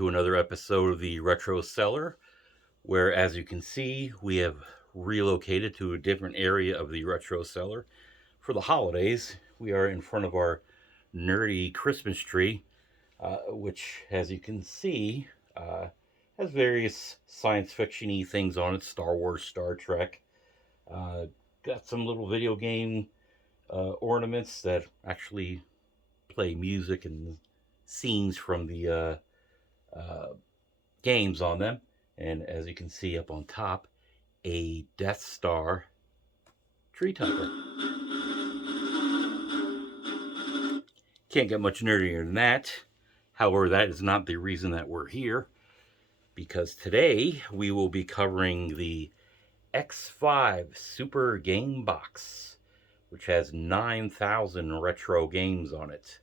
to another episode of the Retro Cellar, where, as you can see, we have relocated to a different area of the Retro Cellar. For the holidays, we are in front of our nerdy Christmas tree, which, as you can see, has various science fiction-y things on it, Star Wars, Star Trek. Uh, got some little video game ornaments that actually play music and scenes from the games on them. And as you can see up on top, a Death Star tree topper. Can't get much nerdier than that. However, that is not the reason that we're here, because today we will be covering the X5 Super Game Box, which has 9,000 retro games on it.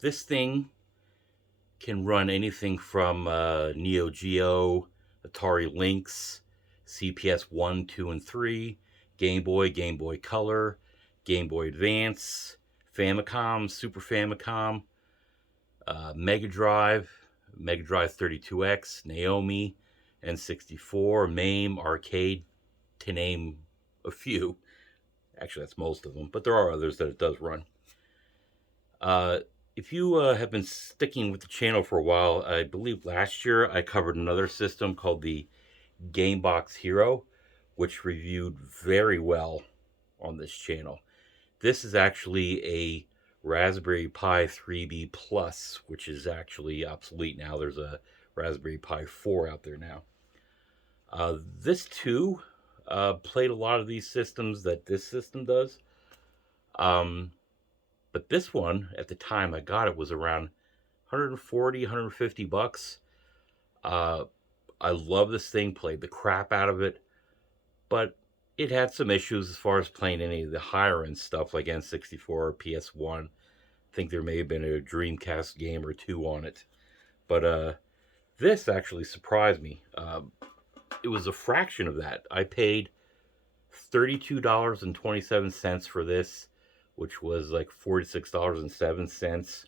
This thing can run anything from Neo Geo, Atari Lynx, CPS 1, 2, and 3, Game Boy Color, Game Boy Advance, Famicom, Super Famicom, Mega Drive 32X, Naomi, N64, MAME, Arcade, to name a few. Actually, that's most of them, but there are others that it does run. If you have been sticking with the channel for a while, I believe last year I covered another system called the Gamebox Hero, which reviewed very well on this channel. This is actually a Raspberry Pi 3B Plus, which is actually obsolete now. There's a Raspberry Pi 4 out there now. This too played a lot of these systems that this system does. But this one, at the time I got it, was around 140, 150 bucks. I love this thing, played the crap out of it, but it had some issues as far as playing any of the higher end stuff like N64 or PS1. I think there may have been a Dreamcast game or two on it. But this actually surprised me. It was a fraction of that. I paid $32.27 for this, which was like $46.07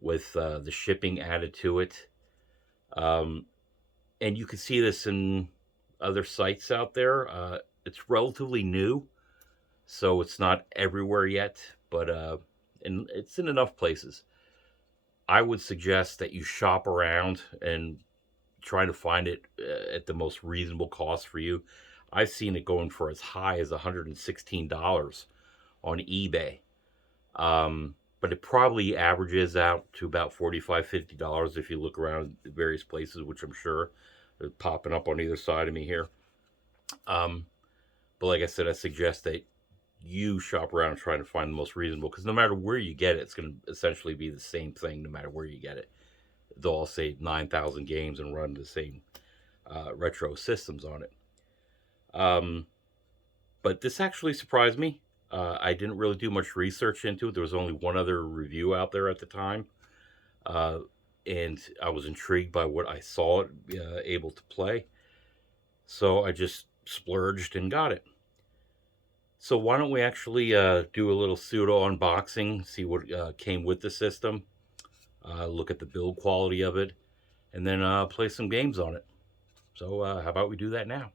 with the shipping added to it. And you can see this in other sites out there. It's relatively new, so it's not everywhere yet, but and it's in enough places. I would suggest that you shop around and try to find it at the most reasonable cost for you. I've seen it going for as high as $116 on eBay. But it probably averages out to about $45, $50 if you look around various places, which I'm sure are popping up on either side of me here. But like I said, I suggest that you shop around trying to find the most reasonable, because no matter where you get it, it's going to essentially be the same thing no matter where you get it. They'll all say 9,000 games and run the same retro systems on it. But this actually surprised me. I didn't really do much research into it. There was only one other review out there at the time. And I was intrigued by what I saw it able to play. So I just splurged and got it. So why don't we actually do a little pseudo unboxing, see what came with the system, look at the build quality of it, and then play some games on it. So how about we do that now?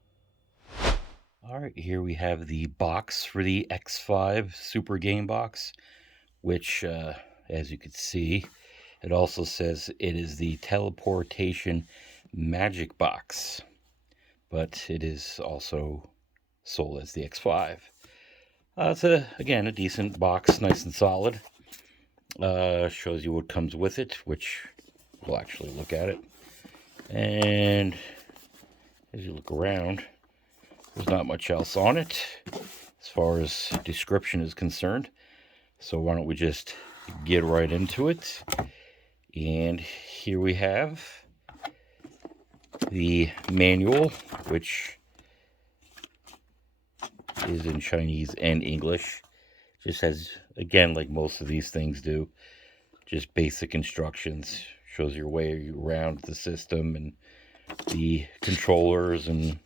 All right, here we have the box for the X5 Super Game Box, which, as you can see, it also says it is the Teleportation Music Box, but it is also sold as the X5. It's, again, a decent box, nice and solid. Shows you what comes with it, which we'll actually look at it. And as you look around, there's not much else on it as far as description is concerned. So why don't we just get right into it. And here we have the manual, which is in Chinese and English. Just has, again, like most of these things do, just basic instructions. Shows your way around the system and the controllers and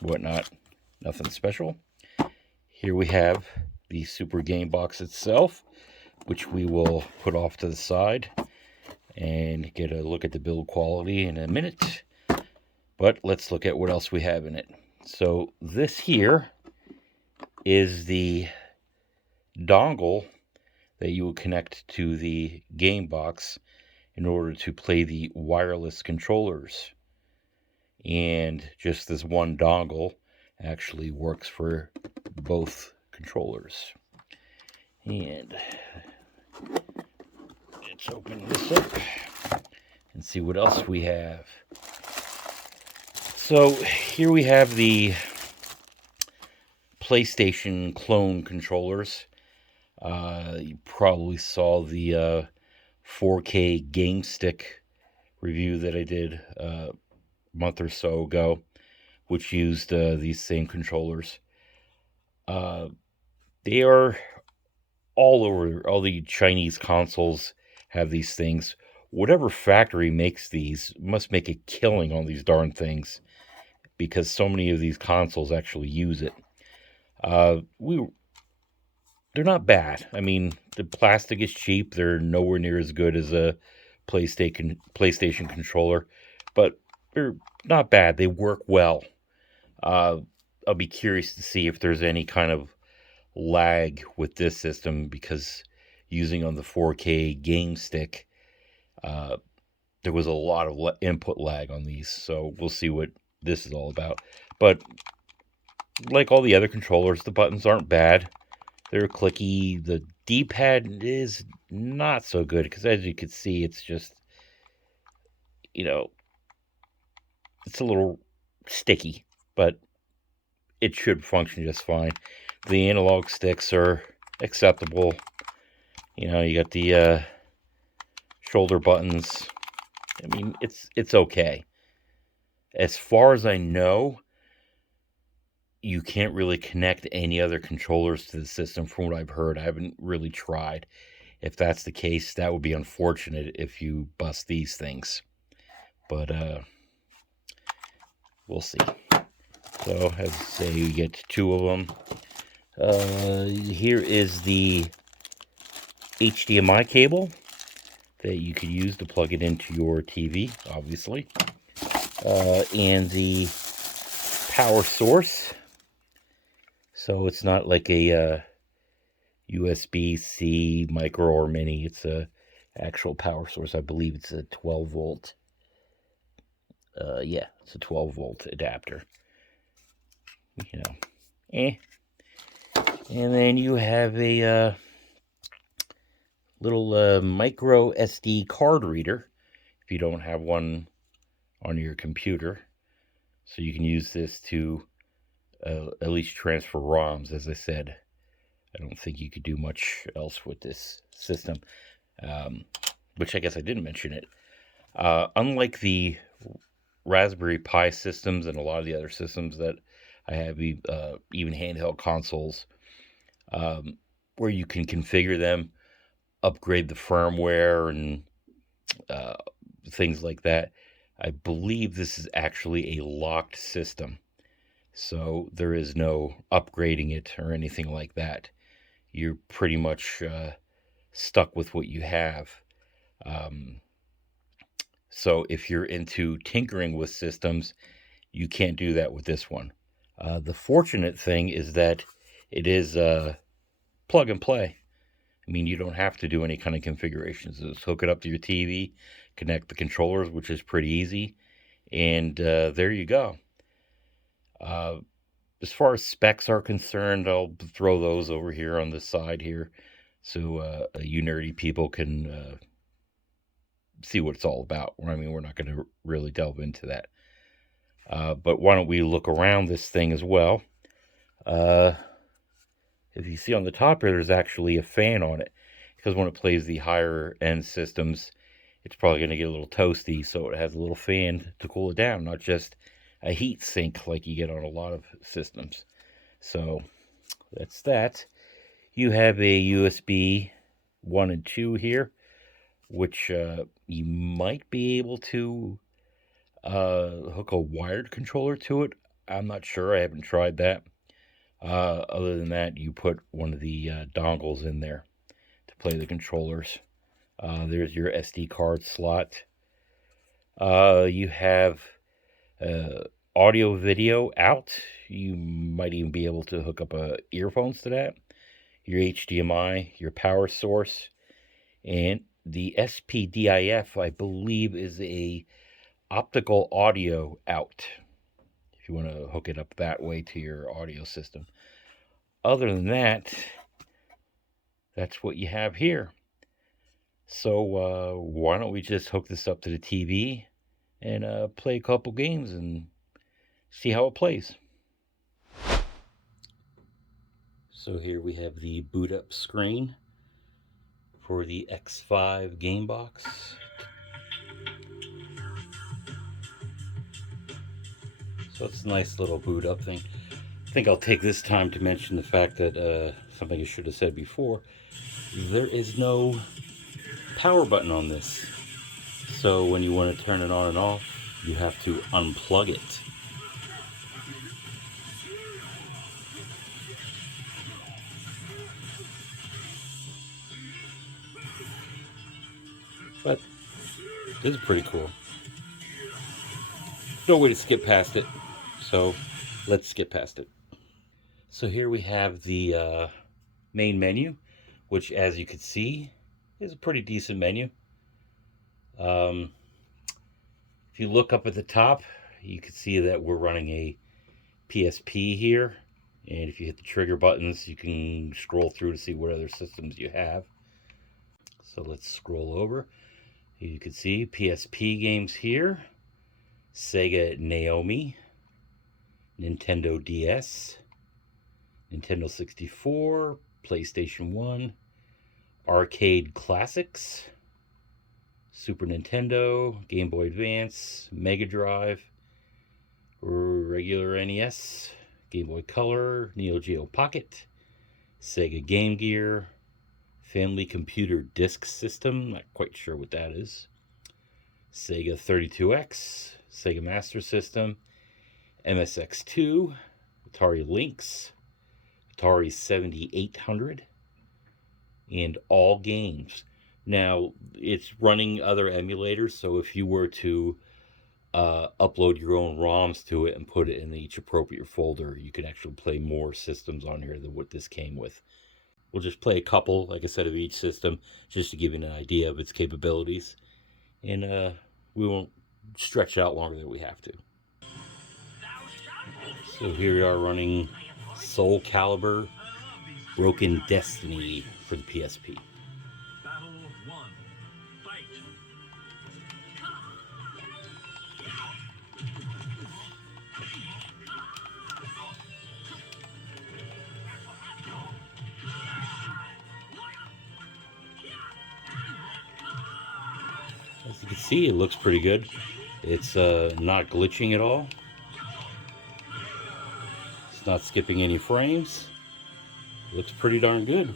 whatnot. Nothing special. Here we have the Super Game Box itself, which we will put off to the side. And and get a look at the build quality in a minute. But let's look at what else we have in it. So this here is the dongle that you will connect to the game box in order to play the wireless controllers. And just this one dongle actually works for both controllers. And let's open this up and see what else we have. So here we have the PlayStation clone controllers. You probably saw the 4K game stick review that I did a month or so ago, which used these same controllers. They are all over. All the Chinese consoles have these things. Whatever factory makes these must make a killing on these darn things, because so many of these consoles actually use it. They're not bad. I mean, the plastic is cheap. They're nowhere near as good as a PlayStation controller, but they're not bad. They work well. I'll be curious to see if there's any kind of lag with this system, because using on the 4K game stick, there was a lot of input lag on these. So we'll see what this is all about. But like all the other controllers, the buttons aren't bad. They're clicky. The D-pad is not so good, because as you can see, it's just, it's a little sticky, but it should function just fine. The analog sticks are acceptable. You got the shoulder buttons. I mean, it's okay. As far as I know, you can't really connect any other controllers to the system from what I've heard. I haven't really tried. If that's the case, that would be unfortunate if you bust these things. But we'll see. So, as I say, you get two of them. Here is the HDMI cable that you could use to plug it into your TV, obviously. And the power source. So it's not like a USB-C micro or mini. It's a actual power source. I believe it's a 12 volt. Yeah, it's a 12 volt adapter. And then you have a little micro SD card reader if you don't have one on your computer. So you can use this to at least transfer ROMs. As I said, I don't think you could do much else with this system, which I guess I didn't mention it. Unlike the Raspberry Pi systems and a lot of the other systems that I have, even handheld consoles, where you can configure them, upgrade the firmware, and things like that, I believe this is actually a locked system. So there is no upgrading it or anything like that. You're pretty much stuck with what you have. So if you're into tinkering with systems, you can't do that with this one. The fortunate thing is that it is plug and play. I mean, you don't have to do any kind of configurations. Just hook it up to your TV, connect the controllers, which is pretty easy, and there you go. As far as specs are concerned, I'll throw those over here on the side here, so you nerdy people can see what it's all about. I mean, we're not going to really delve into that. But why don't we look around this thing as well? If you see on the top here, there's actually a fan on it, because when it plays the higher end systems, it's probably going to get a little toasty, so it has a little fan to cool it down, not just a heat sink like you get on a lot of systems. So that's that. You have a USB 1 and 2 here, which you might be able to hook a wired controller to it. I'm not sure. I haven't tried that. Other than that, you put one of the dongles in there to play the controllers. There's your SD card slot. You have uh, audio video out. You might even be able to hook up earphones to that. Your HDMI, your power source, and the SPDIF, I believe, is a optical audio out. If you want to hook it up that way to your audio system. Other than that, that's what you have here. So why don't we just hook this up to the TV and play a couple games and see how it plays. So here we have the boot up screen for the X5 game box. So it's a nice little boot up thing. I think I'll take this time to mention the fact that something I should have said before. There is no power button on this. So when you want to turn it on and off, you have to unplug it. But this is pretty cool. No way to skip past it. So let's skip past it. So here we have the main menu, which, as you can see, is a pretty decent menu. If you look up at the top, you can see that we're running a PSP here. And if you hit the trigger buttons, you can scroll through to see what other systems you have. So let's scroll over. You can see PSP games here. Sega Naomi. Nintendo DS. Nintendo 64. PlayStation 1. Arcade Classics. Super Nintendo. Game Boy Advance. Mega Drive. Regular NES. Game Boy Color. Neo Geo Pocket. Sega Game Gear. Family Computer Disk System. Not quite sure what that is. Sega 32X. Sega Master System. MSX2. Atari Lynx. Atari 7800. And all games. Now, it's running other emulators, so if you were to upload your own ROMs to it and put it in each appropriate folder, you can actually play more systems on here than what this came with. We'll just play a couple, like I said, of each system, just to give you an idea of its capabilities. And we won't stretch out longer than we have to. So here we are running Soul Calibur Broken Destiny for the PSP. As you can see, it looks pretty good. It's not glitching at all. It's not skipping any frames. It looks pretty darn good.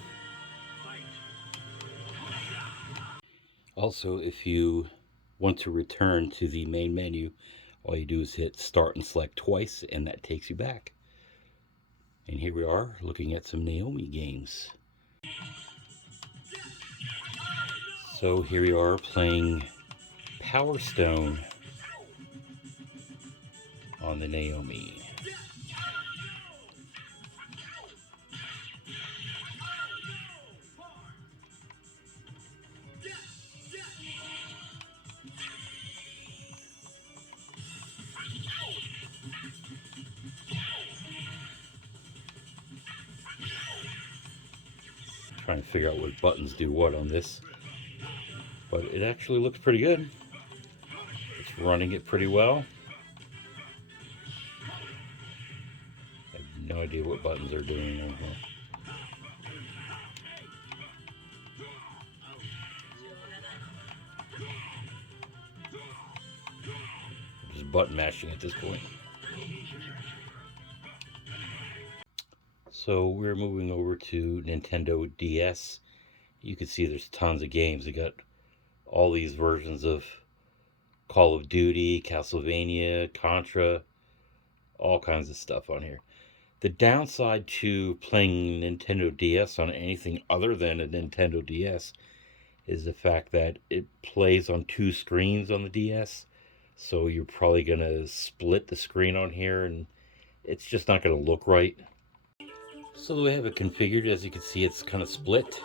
Also, if you want to return to the main menu, all you do is hit start and select twice, and that takes you back. And here we are looking at some Naomi games. So here we are playing Power Stone on the Naomi. Trying to figure out what buttons do what on this, but it actually looks pretty good. It's running it pretty well. I have no idea what buttons are doing on here. Just button mashing at this point. So we're moving over to Nintendo DS. You can see there's tons of games. They got all these versions of Call of Duty, Castlevania, Contra, all kinds of stuff on here. The downside to playing Nintendo DS on anything other than a Nintendo DS is the fact that it plays on two screens on the DS. So you're probably going to split the screen on here, and it's just not going to look right. So the way I have it configured, as you can see, it's kind of split.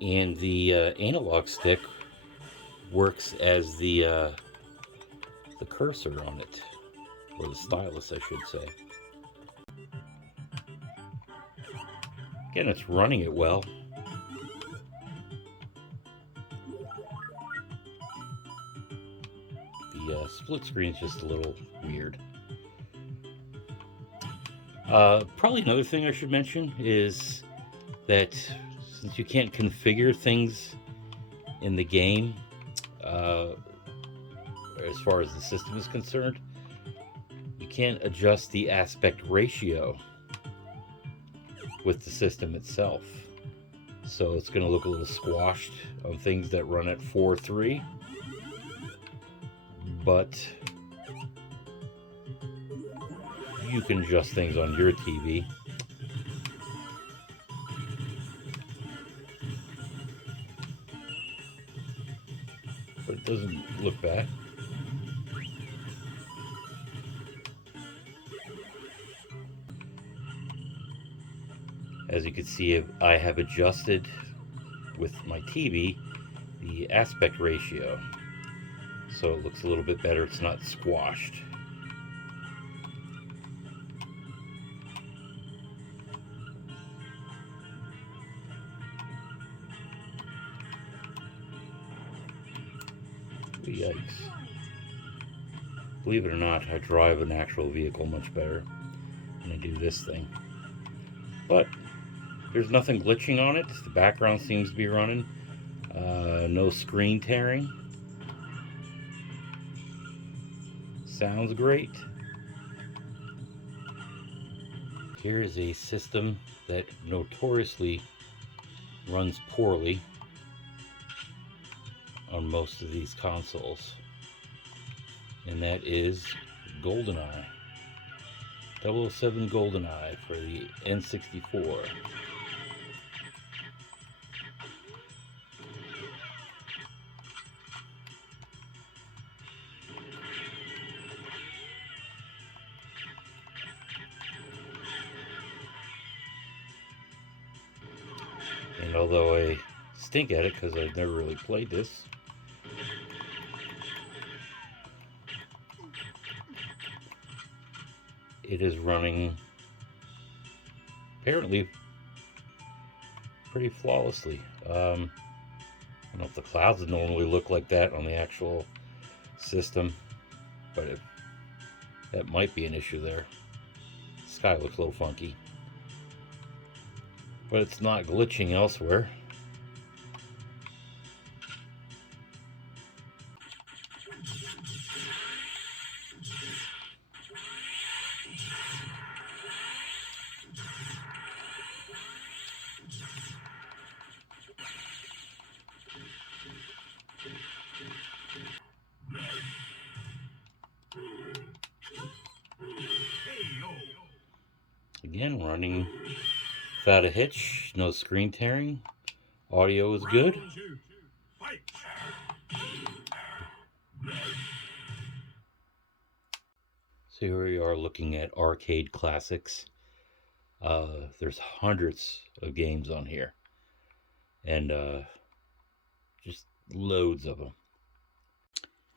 And the analog stick works as the cursor on it, or the stylus, I should say. Again, it's running it well. The split screen is just a little weird. Probably another thing I should mention is that since you can't configure things in the game, as far as the system is concerned, you can't adjust the aspect ratio with the system itself. So it's going to look a little squashed on things that run at 4:3, but you can adjust things on your TV. But it doesn't look bad. As you can see, I have adjusted with my TV the aspect ratio, so it looks a little bit better. It's not squashed. Yikes. Believe it or not, I drive an actual vehicle much better than I do this thing. But there's nothing glitching on it. The background seems to be running. No screen tearing. Sounds great. Here is a system that notoriously runs poorly on most of these consoles, and that is GoldenEye. 007 GoldenEye for the N64. And although I stink at it because I've never really played this, it is running apparently pretty flawlessly. I don't know if the clouds normally look like that on the actual system, but that might be an issue there. The sky looks a little funky, but it's not glitching elsewhere. Again, running without a hitch, no screen tearing. Audio is good. So here we are looking at arcade classics. There's hundreds of games on here, and just loads of them.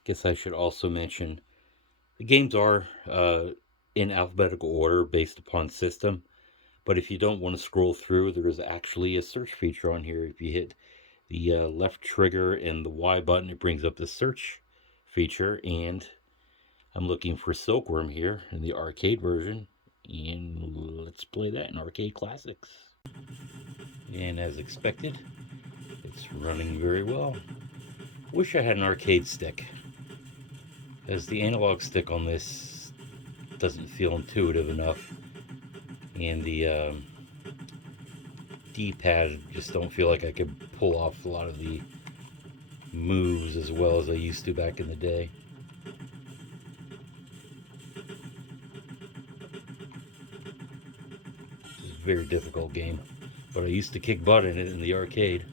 Guess I should also mention the games are in alphabetical order based upon system, but if you don't want to scroll through, there is actually a search feature on here. If you hit the left trigger and the Y button, it brings up the search feature, and I'm looking for Silkworm here in the arcade version, and let's play that in Arcade Classics. And as expected, it's running very well. Wish I had an arcade stick, as the analog stick on this doesn't feel intuitive enough, and the D-pad just don't feel like I could pull off a lot of the moves as well as I used to back in the day. It's a very difficult game, but I used to kick butt in it in the arcade.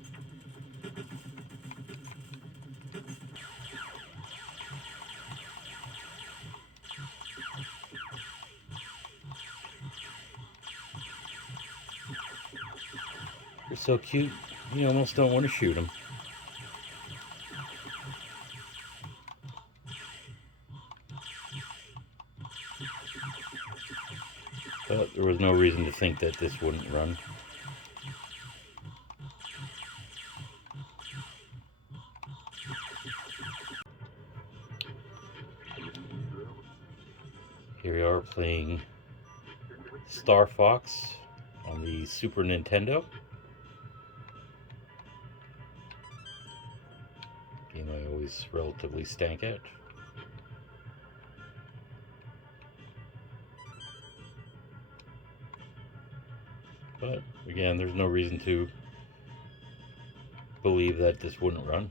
so cute, you almost don't want to shoot him. But there was no reason to think that this wouldn't run. Here we are playing Star Fox on the Super Nintendo. Game I always relatively stank at. But again, there's no reason to believe that this wouldn't run.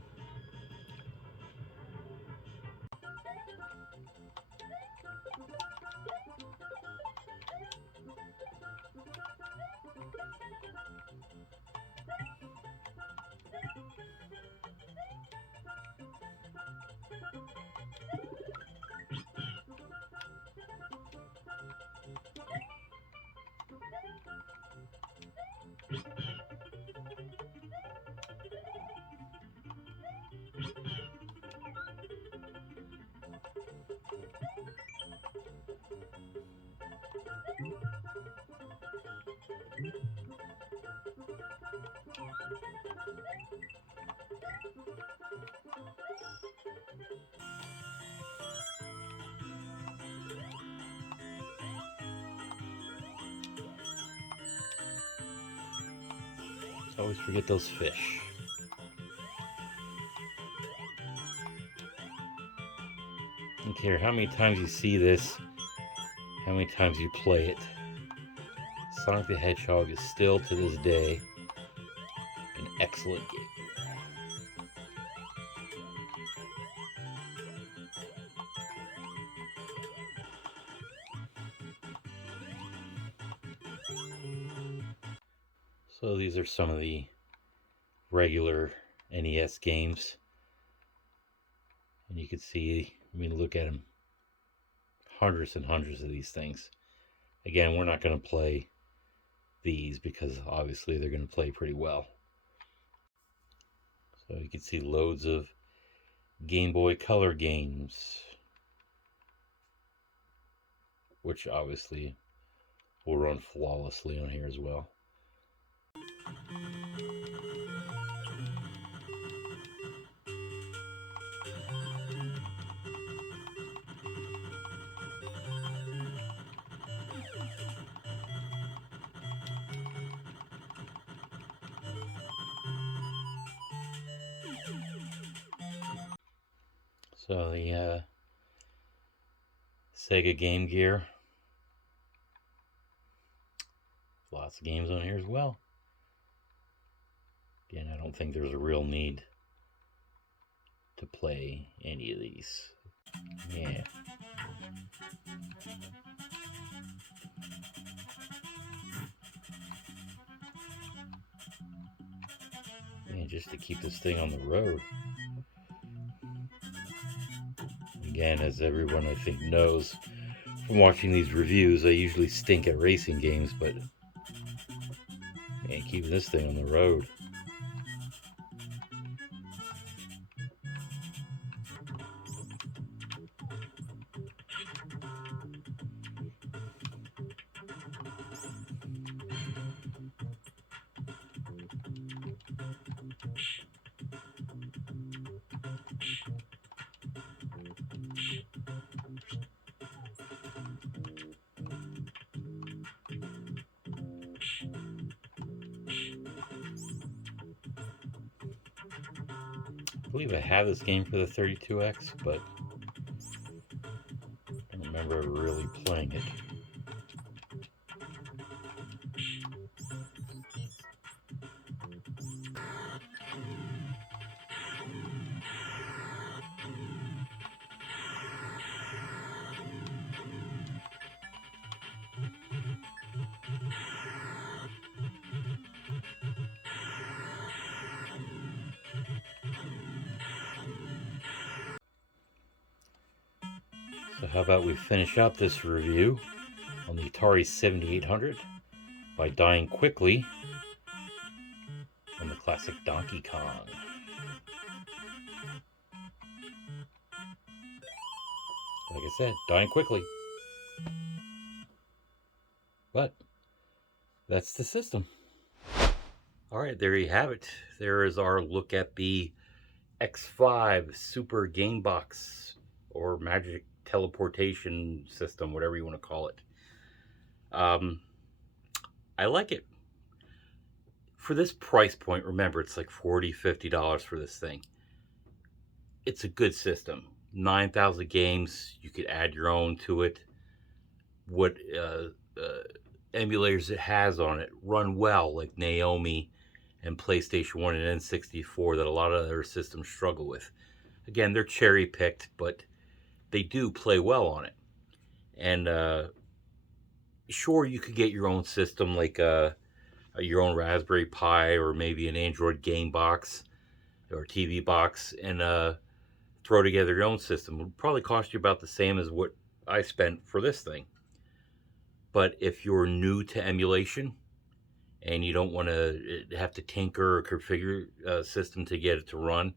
Always forget those fish. I don't care how many times you see this, how many times you play it. Sonic the Hedgehog is still to this day an excellent game. So these are some of the regular NES games. And you can see, look at them. Hundreds and hundreds of these things. Again, we're not going to play these because obviously they're going to play pretty well. So you can see loads of Game Boy Color games, which obviously will run flawlessly on here as well. So the Sega Game Gear, lots of games on here as well. Again, I don't think there's a real need to play any of these. Yeah. And just to keep this thing on the road. Again, as everyone I think knows from watching these reviews, I usually stink at racing games, but man, keeping this thing on the road. I believe I have this game for the 32X, but I don't remember ever really playing it. So how about we finish up this review on the Atari 7800 by dying quickly classic Donkey Kong. Like I said, dying quickly. But that's the system. All right, there you have it. There is our look at the X5 Super Game Box, or Magic Teleportation System, whatever you want to call it. I like it. For this price point, remember, it's like $40, $50 for this thing. It's a good system. 9,000 games. You could add your own to it. What emulators it has on it run well, like Naomi and PlayStation 1 and N64, that a lot of other systems struggle with. Again, they're cherry picked, but they do play well on it. And sure, you could get your own system, like your own Raspberry Pi, or maybe an Android game box or TV box, and throw together your own system. It would probably cost you about the same as what I spent for this thing. But if you're new to emulation and you don't want to have to tinker or configure a system to get it to run,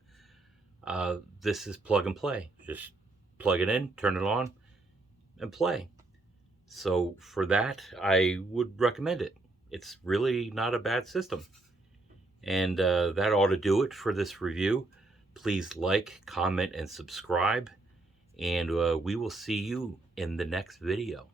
this is plug and play. Just plug it in, turn it on, and play. So for that, I would recommend it. It's really not a bad system. And that ought to do it for this review. Please like, comment, and subscribe. And we will see you in the next video.